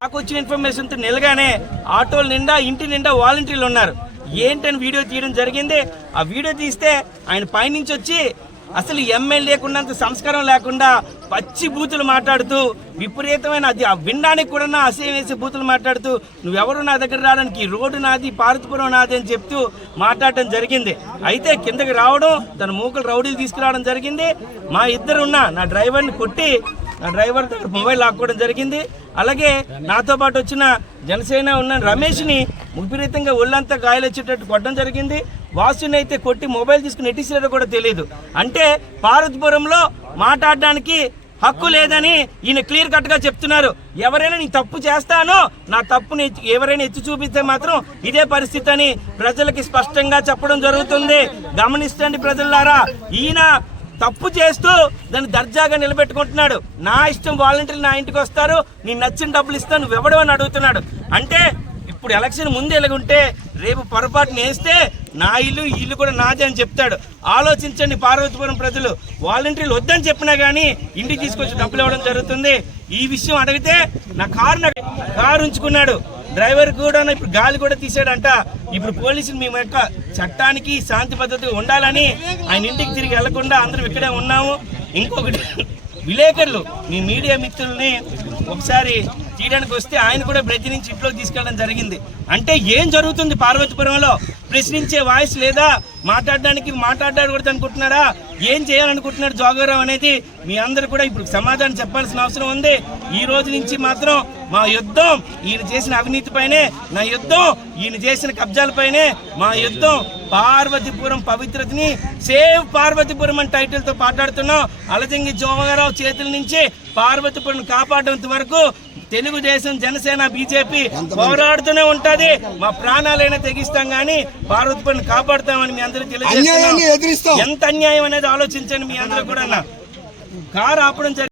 నాకు వచ్చిన ఇన్ఫర్మేషన్ తో నిలగానే ఆటోల నిండా ఇంటి నిండా వాలంటీర్లు ఉన్నారు. ఏంటని వీడియో తీయడం జరిగింది. ఆ వీడియో తీస్తే ఆయన పైనుంచి వచ్చి అసలు ఎమ్మెల్యేకున్నంత సంస్కారం లేకుండా పచ్చి బూతులు మాట్లాడుతూ విపరీతమైన అది వినడానికి కూడా అసహ్యం వేసే బూతులు మాట్లాడుతూ నువ్వెవరు నా దగ్గర రావడానికి, రోడ్డు నాది, పార్వతీపురం నాది అని చెప్తూ మాట్లాడటం జరిగింది. అయితే కిందకి రావడం, తన మూకలు రౌడీలు తీసుకురావడం జరిగింది. మా ఇద్దరున్న నా డ్రైవర్ని కొట్టి నా డ్రైవర్ దగ్గర మొబైల్ లాక్కోవడం జరిగింది. అలాగే నాతో పాటు వచ్చిన జనసేన ఉన్న రమేష్ని విపరీతంగా ఒళ్ళంతా గాయాలు వచ్చేటట్టు కొట్టడం జరిగింది. వాసుని అయితే కొట్టి మొబైల్ తీసుకుని ఎట్టిసారో కూడా తెలియదు. అంటే పార్వతీపురంలో మాట్లాడడానికి హక్కు లేదని ఈయన క్లియర్ కట్ గా చెప్తున్నారు. ఎవరైనా నీ తప్పు చేస్తానో నా తప్పుని ఎవరైనా ఎత్తి చూపిస్తే మాత్రం ఇదే పరిస్థితి అని ప్రజలకి స్పష్టంగా చెప్పడం జరుగుతుంది. గమనించండి ప్రజలారా, ఈయన తప్పు చేస్తూ దాన్ని దర్జాగా నిలబెట్టుకుంటున్నాడు. నా ఇష్టం, వాలంటీర్లు నా ఇంటికి వస్తారు, నేను నచ్చిన డబ్బులు ఇస్తాను, నువ్వెవడో అని అడుగుతున్నాడు. అంటే ఇప్పుడు ఎలక్షన్ ముందు ఎలాగుంటే రేపు పొరపాటున వేస్తే నా ఇల్లు ఇల్లు కూడా నాదే అని చెప్తాడు. ఆలోచించండి పార్వతీపురం ప్రజలు. వాలంటీర్లు వద్దని చెప్పినా కానీ ఇంటికి తీసుకొచ్చి డబ్బులు ఇవ్వడం జరుగుతుంది. ఈ విషయం అడిగితే నా కారు ఉంచుకున్నాడు, డ్రైవర్ కూడా ఇప్పుడు గాలి కూడా తీసాడంట. ఇప్పుడు పోలీసులు మేము యొక్క చట్టానికి శాంతి పద్ధతిగా ఉండాలని ఆయన ఇంటికి తిరిగి వెళ్లకుండా అందరం ఇక్కడే ఉన్నాము. ఇంకొకటి, విలేకరులు మీ మీడియా మిత్రుల్ని ఒకసారి తీయడానికి వస్తే ఆయన కూడా బ్రతి నుంచి ఇంట్లోకి తీసుకెళ్ళడం జరిగింది. అంటే ఏం జరుగుతుంది పార్వతీపురంలో? ప్రశ్నించే వాయిస్ లేదా? మాట్లాడకూడదు అనుకుంటున్నారా? ఏం చేయాలనుకుంటున్నాడు జోగారావు అనేది మీ అందరూ కూడా ఇప్పుడు సమాధానం చెప్పాల్సిన అవసరం ఉంది. ఈ రోజు నుంచి మాత్రం మా యుద్ధం ఈయన చేసిన అవినీతి పైనే, నా యుద్ధం ఈయన చేసిన కబ్జాలపైనే, మా యుద్ధం పార్వతీపురం పవిత్రతని సేవ్ పార్వతీపురం అని టైటిల్ తో మాట్లాడుతున్నాం. అలజంగి జోగారావు చేతుల నుంచి పార్వతీపురం కాపాడేంత వరకు తెలుగుదేశం, జనసేన, బీజేపీ పోరాడుతూనే ఉంటది. మా ప్రాణాలైనా తెగిస్తాం గానీ పార్వతీపురం కాపాడుతామని మీ అందరూ తెలియజేస్తున్నాం. ఎంత అన్యాయం అనేది ఆలోచించండి మీ అందరూ కూడా. కారు ఆపడం